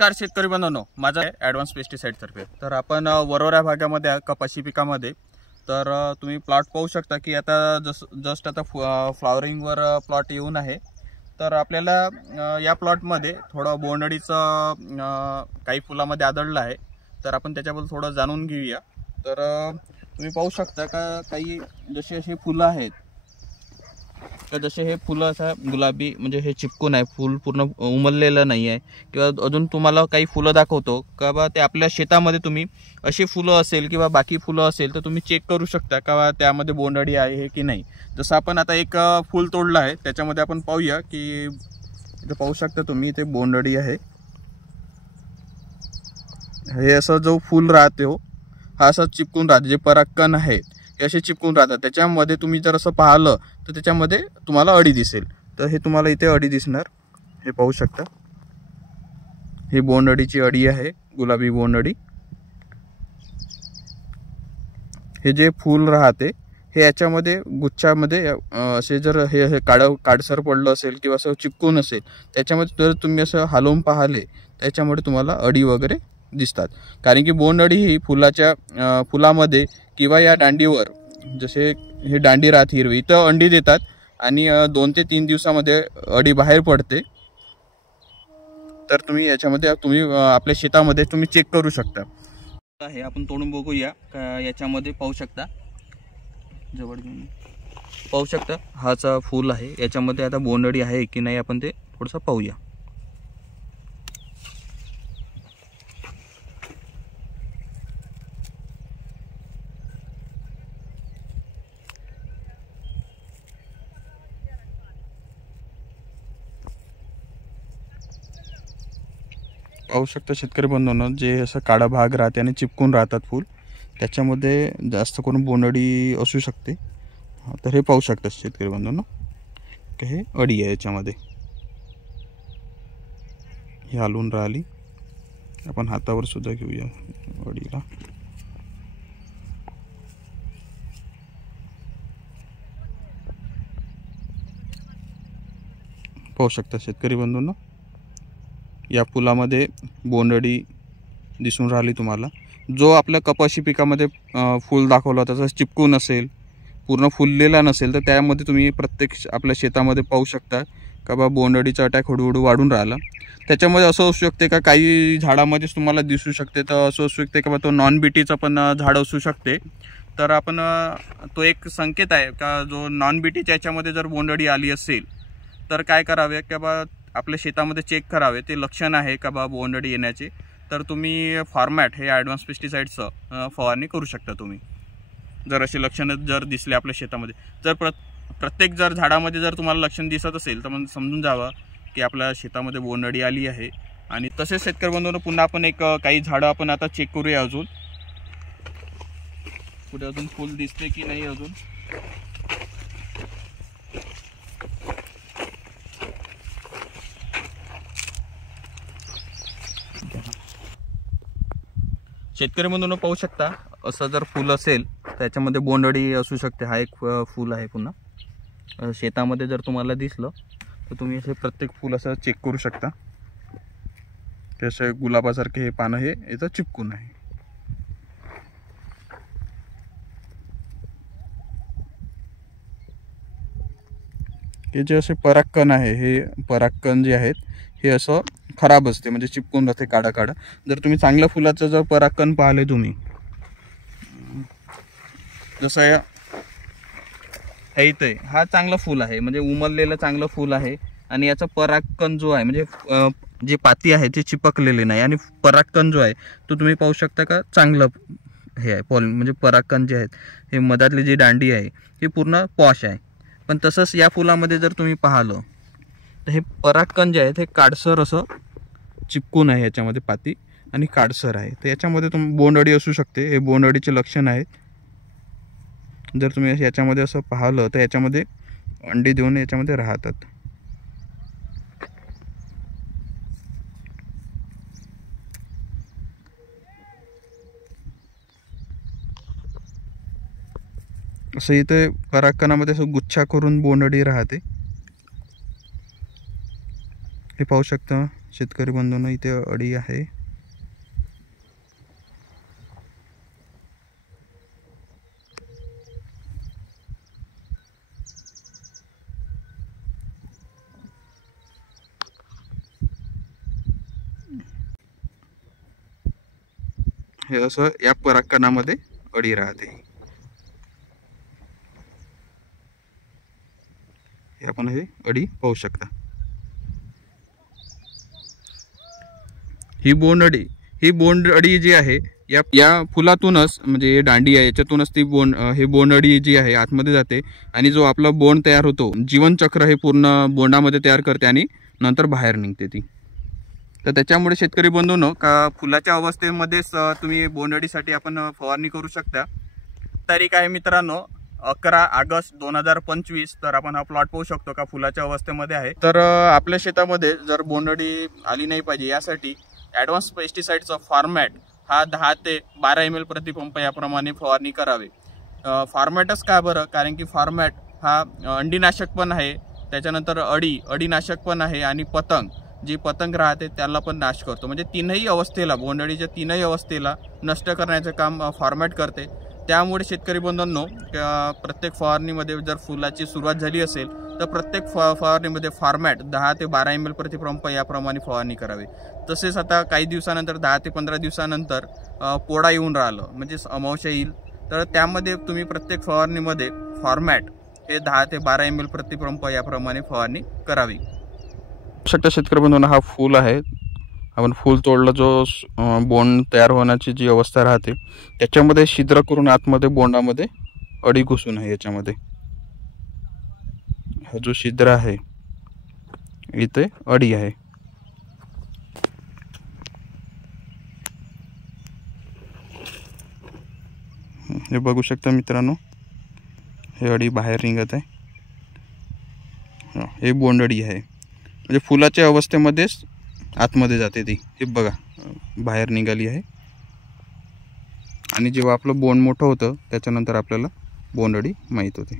नमस्कार शेतकरी बंधूंनो, माझा आहे ॲडव्हान्स पेस्टिसाइड तर्फे। तर आपण वरोरा भागामध्ये कपाशी पिकामध्ये तर तुम्ही प्लॉट पाहू शकता की आता जस्ट आता फ्लॉवरिंगवर प्लॉट येऊन आहे। तर आपल्याला या प्लॉटमध्ये थोडं बोंडअळीचं काही फुलामध्ये आढळलं आहे। तर आपण त्याच्याबद्दल थोडं जाणून घेऊया। तर तुम्ही पाहू शकता का काही जसे असे फुलं आहेत, तर जसे हे फुलं असा गुलाबी म्हणजे हे चिपकून आहे, फुल पूर्ण उमललेलं नाही आहे किंवा अजून तुम्हाला काही फुलं दाखवतो का बा ते आपल्या शेतामध्ये तुम्ही अशी फुलं असेल किंवा बाकी फुलं असेल तर तुम्ही चेक करू शकता का बा त्यामध्ये बोंडअळी आहे की नाही। जसं आपण आता एक फुल तोडलं आहे त्याच्यामध्ये आपण पाहूया की इथे पाहू शकता तुम्ही, इथे बोंडअळी आहे। हे असं जो फुल राहते हो हा असं चिपकून राहते, जे परागकण आहे असे चिपकून राहतात। त्याच्यामध्ये तुम्ही जर असं पाहिलं तर त्याच्यामध्ये तुम्हाला अळी दिसेल। तर हे तुम्हाला इथे अळी दिसणार, हे पाहू शकता, ही बोंडअळीची अळी आहे, गुलाबी बोंडअळी। हे जे फूल राहते हे याच्यामध्ये गुच्छामध्ये असे जर हे काडसर पडलं असेल किंवा असं चिपकून असेल त्याच्यामध्ये जर तुम्ही असं हलवून पाहिले त्याच्यामुळे तुम्हाला अळी वगैरे दिसतात। कारण की बोंडअळी ही फुलामध्ये किंवा या दांडीवर, जसे हे दांडी राहते हिरवी, इथं अंडी देतात आणि 2 ते 3 दिवसामध्ये अळी बाहेर पडते। तर तुम्ही याच्यामध्ये आपल्या शेतामध्ये तुम्ही चेक करू शकता। हे आपण तोडून बघूया का याच्यामध्ये पाहू शकता, जवळ घेऊन पाहू शकता हाच फूल आहे, याच्यामध्ये आता बोंडअळी आहे की नाही आपण ते थोडंसं पाहूया। पाहू शकता शेतकरी बंधूंनो, जे असं काळा भाग राहते आणि चिपकून राहतात फूल, त्याच्यामध्ये जास्त करून बोंडअळी असू शकते। तर हे पाहू शकता शेतकरी बंधूंनो की हे अळी आहे याच्यामध्ये, ही हलवून राहिली। आपण हातावर सुद्धा घेऊया अळीला। पाहू शकता शेतकरी बंधूंनो, या फुलामध्ये बोंडअळी दिसून राहिली तुम्हाला। जो आपल्या कपाशी पिकामध्ये फूल दाखवला होता तसं चिपकून असेल, पूर्ण फुललेला नसेल, तर त्यामध्ये तुम्ही प्रत्येक आपल्या शेतामध्ये पाहू शकता का बा बोंडअळीचा अटॅक हळूहळू वाढून राहिला। त्याच्यामध्ये असं असू शकते का काही झाडामध्येच तुम्हाला दिसू शकते, तर असं असू शकते का बा तो नॉन बीटीचा पण झाड असू शकते। तर आपण तो एक संकेत आहे का जो नॉन बीटीच्या याच्यामध्ये जर बोंडअळी आली असेल तर काय करावे का बा आपल्या शेतामध्ये चेक करावे, ते लक्षण आहे का बा बोंडअळी येण्याचे। तर तुम्ही फॉर्मॅट हे ॲडव्हान्स पेस्टिसाइडचं फवारणी करू शकता तुम्ही, जर असे लक्षणं जर दिसले आपल्या शेतामध्ये। जर प्रत्येक जर झाडामध्ये जर तुम्हाला लक्षण दिसत असेल तर मग समजून जावं की आपल्या शेतामध्ये बोंडअळी आली आहे। आणि तसेच शेतकरी बंधूंनो, पुन्हा आपण काही झाडं आपण आता चेक करूया। अजून कुठे अजून फूल दिसते की नाही अजून। शेतकरी बंधूंनो पाहू शकता, असं जर फूल असेल त्याच्यामध्ये बोंडअळी असू शकते। हा एक फूल आहे, पुन्हा शेतामध्ये जर तुम्हाला दिसलं तर तुम्ही असे प्रत्येक फूल असं चेक करू शकता की असे गुलाबासारखे हे पानं हे इथं चिपकून आहे। हे जे असे परागकण आहे, हे परागकण जे आहेत हे असं खराब असते, म्हणजे चिपकून राहते काढा काढा। जर तुम्ही चांगल्या फुलाचं जर परागकण पाहिले तुम्ही, जसं हे इथे हा चांगला फूल आहे, म्हणजे उमललेलं चांगलं फूल आहे आणि याचा परागकण जो आहे म्हणजे जे पाती आहे ते चिपकलेले नाही, आणि परागकण जो आहे तो तुम्ही पाहू शकता का चांगलं हे आहे म्हणजे परागकण जे आहेत हे मधातली जी दांडी आहे ही पूर्ण पॉश आहे। पण तसंच या फुलामध्ये जर तुम्ही पाहिलं तर हे परागकण जे आहेत हे काडसर असं चिपकून आहे, याच्यामध्ये पाती आणि काडसर आहे। तर याच्यामध्ये बोंडअळी असू शकते, हे बोंडअळीचे लक्षण आहेत। जर तुम्ही याच्यामध्ये असं पाहिलं तर याच्यामध्ये अंडी देऊन याच्यामध्ये राहतात। असं इथे परागकणामध्ये असं गुच्छा करून बोंडअळी राहते। हे पाहू शकता शेतकरी बंधूंनो, इथे अडी आहे. हे असं या परागकणामध्ये अडी राहते. हे आपण हे अडी पाहू शकता. ही बोंड अडी जी आहे या फुलातूनच, म्हणजे दांडी आहे याच्यातूनच ती हे बोंड अडी जी आहे आतमध्ये जाते आणि जो आपला बोंड तयार होतो, जीवनचक्र हे पूर्ण बोंडामध्ये तयार करते आणि नंतर बाहेर निघते ती. तर त्याच्यामुळे शेतकरी बंधूंनो, का फुलाच्या अवस्थेमध्येच तुम्ही बोंड अडीसाठी आपण फवारणी करू शकता. तारीख आहे मित्रांनो 11 ऑगस्ट 2025. तर आपण हा प्लॉट पाहू शकतो का फुलाच्या अवस्थेमध्ये आहे. तर आपल्या शेतामध्ये जर बोंड अडी आली नाही पाहिजे यासाठी ॲडव्हान्स पेस्टिसाइडचा फॉर्मॅट हा 10 ते 12 ml प्रति पंप याप्रमाणे फवारणी करावे. फॉर्मॅटच का बरं? कारण की फॉर्मॅट हा अंडीनाशक पण आहे, त्याच्यानंतर अडीनाशक पण आहे आणि जी पतंग राहते त्याला पण नाश करतो. म्हणजे तीनही अवस्थेला, बोंड अडीच्या तीनही अवस्थेला नष्ट करण्याचे काम फॉर्मॅट करते. त्यामुळे शेतकरी बंधूंनो, प्रत्येक फवारणीमध्ये जर फुलाची सुरुवात झाली असेल तर प्रत्येक फवारणीमध्ये फॉर्मॅट 10 ते 12 ml प्रति पंप याप्रमाणे फवारणी करावी. तसेच आता काही दिवसानंतर 10 ते 15 दिवसानंतर पोळा येऊन राहिलं, म्हणजे अमावस्या येईल, तर त्यामध्ये तुम्ही प्रत्येक फवारणीमध्ये फॉर्मॅट हे 10 ते 12 ml प्रति पंप याप्रमाणे फवारणी करावी. शेतकरी बंधूंना, हा फूल आहे. आपण फूल तोडलं, जो बोंड तयार होण्याची जी अवस्था राहते त्याच्यामध्ये छिद्र करून आतमध्ये बोंडामध्ये अडी घुसून आहे. याच्यामध्ये हा जो छिद्र आहे इथे अडी आहे. हे बघू शकता मित्रांनो, हे अडी बाहेर निघत आहे. हे बोंड अडी आहे, म्हणजे फुलाच्या अवस्थेमध्येच आतमध्ये जाते ती. हे बघा बाहेर निघाली आहे. आणि जेव्हा आपलं बोंड मोठं होतं त्याच्यानंतर आपल्याला बोंड अडी माहीत होते.